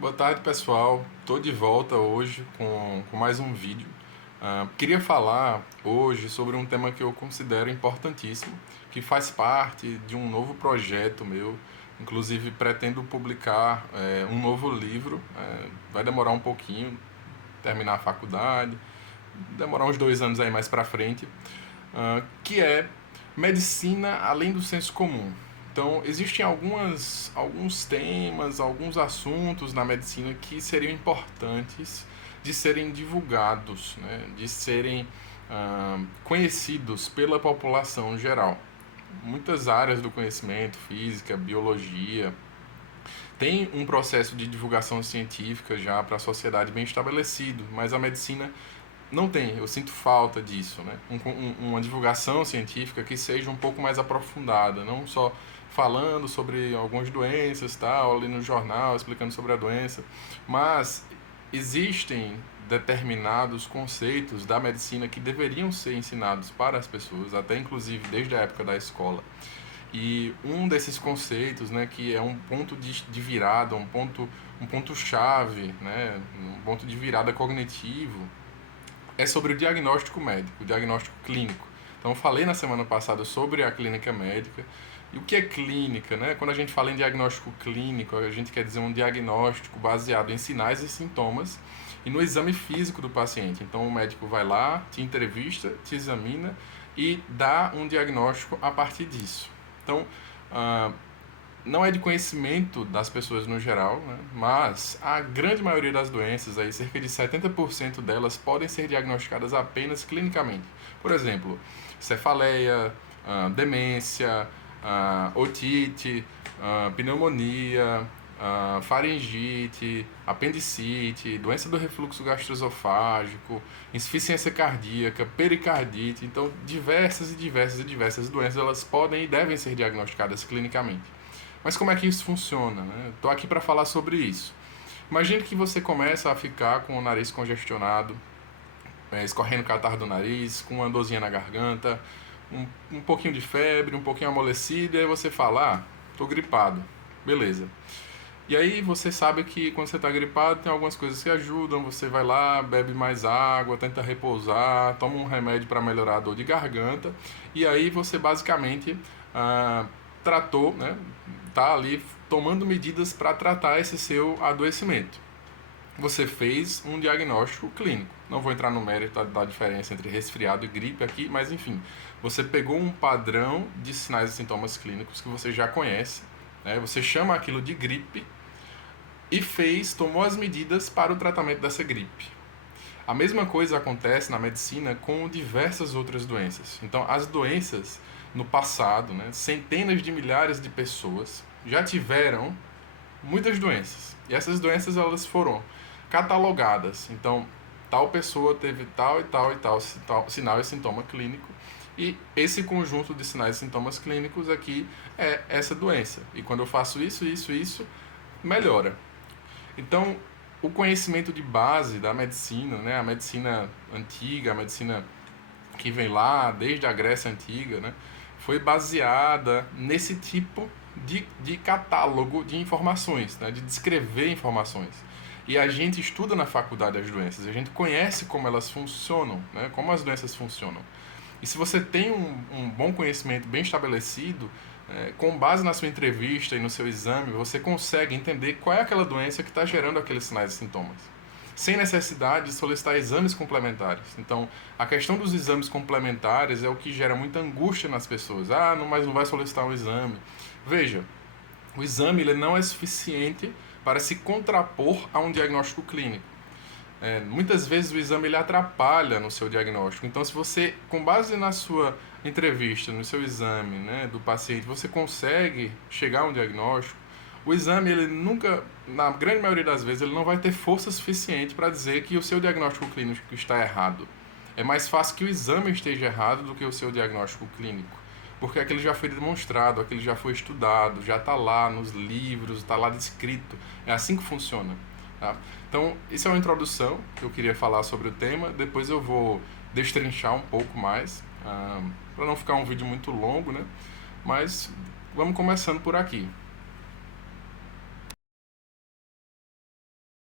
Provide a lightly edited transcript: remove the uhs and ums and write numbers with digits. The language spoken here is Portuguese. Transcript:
Boa tarde, pessoal. Estou de volta hoje com mais um vídeo. Queria falar hoje sobre um tema que eu considero importantíssimo, que faz parte de um novo projeto meu. Inclusive, pretendo publicar um novo livro. Vai demorar um pouquinho, terminar a faculdade, demorar uns 2 anos aí mais para frente, que é medicina além do senso comum. Então, existem alguns temas, alguns assuntos na medicina que seriam importantes de serem divulgados, né, de serem conhecidos pela população geral. Muitas áreas do conhecimento, física, biologia, tem um processo de divulgação científica já para a sociedade bem estabelecido, mas a medicina não tem, eu sinto falta disso, né? Uma divulgação científica que seja um pouco mais aprofundada, não só falando sobre algumas doenças, tal, ali no jornal, explicando sobre a doença, mas existem determinados conceitos da medicina que deveriam ser ensinados para as pessoas, até inclusive desde a época da escola. E um desses conceitos, né, que é um ponto de virada, um ponto chave, né, um ponto de virada cognitivo, é sobre o diagnóstico médico, o diagnóstico clínico. Então, eu falei na semana passada sobre a clínica médica. E o que é clínica, né? Quando a gente fala em diagnóstico clínico, a gente quer dizer um diagnóstico baseado em sinais e sintomas e no exame físico do paciente. Então, o médico vai lá, te entrevista, te examina e dá um diagnóstico a partir disso. Então, não é de conhecimento das pessoas no geral, né? Mas a grande maioria das doenças, aí, cerca de 70% delas, podem ser diagnosticadas apenas clinicamente. Por exemplo, cefaleia, demência, otite, pneumonia, faringite, apendicite, doença do refluxo gastroesofágico, insuficiência cardíaca, pericardite. Então, diversas doenças elas podem e devem ser diagnosticadas clinicamente. Mas como é que isso funciona, né? Estou aqui para falar sobre isso. Imagine que você começa a ficar com o nariz congestionado, escorrendo catarro do nariz, com uma dorzinha na garganta, um pouquinho de febre, um pouquinho amolecido, e aí você fala, tô gripado. Beleza. E aí você sabe que quando você está gripado tem algumas coisas que ajudam, você vai lá, bebe mais água, tenta repousar, toma um remédio para melhorar a dor de garganta, e aí você basicamente tratou, né, tá ali tomando medidas para tratar esse seu adoecimento. Você fez um diagnóstico clínico. Não vou entrar no mérito da diferença entre resfriado e gripe aqui, mas enfim, você pegou um padrão de sinais e sintomas clínicos que você já conhece, né? Você chama aquilo de gripe e tomou as medidas para o tratamento dessa gripe. A mesma coisa acontece na medicina com diversas outras doenças. Então, as doenças no passado, né, centenas de milhares de pessoas já tiveram muitas doenças. E essas doenças elas foram catalogadas. Então, tal pessoa teve tal e tal e tal sinal e sintoma clínico. E esse conjunto de sinais e sintomas clínicos aqui é essa doença. E quando eu faço isso, melhora. Então, o conhecimento de base da medicina, né, a medicina antiga, a medicina que vem lá desde a Grécia Antiga, né, foi baseada nesse tipo de catálogo de informações, né, de descrever informações. E a gente estuda na faculdade as doenças, a gente conhece como elas funcionam, né, como as doenças funcionam. E se você tem um bom conhecimento bem estabelecido, com base na sua entrevista e no seu exame, você consegue entender qual é aquela doença que está gerando aqueles sinais e sintomas, sem necessidade de solicitar exames complementares. Então, a questão dos exames complementares é o que gera muita angústia nas pessoas. Mas não vai solicitar um exame. Veja, o exame ele não é suficiente para se contrapor a um diagnóstico clínico. Muitas vezes o exame ele atrapalha no seu diagnóstico. Então, se você, com base na sua entrevista, no seu exame, né, do paciente, você consegue chegar a um diagnóstico, o exame, ele nunca, na grande maioria das vezes, ele não vai ter força suficiente para dizer que o seu diagnóstico clínico está errado. É mais fácil que o exame esteja errado do que o seu diagnóstico clínico. Porque aquele já foi demonstrado, aquele já foi estudado, já está lá nos livros, está lá descrito. É assim que funciona. Tá? Então, isso é uma introdução que eu queria falar sobre o tema. Depois eu vou destrinchar um pouco mais, para não ficar um vídeo muito longo, né? Mas vamos começando por aqui.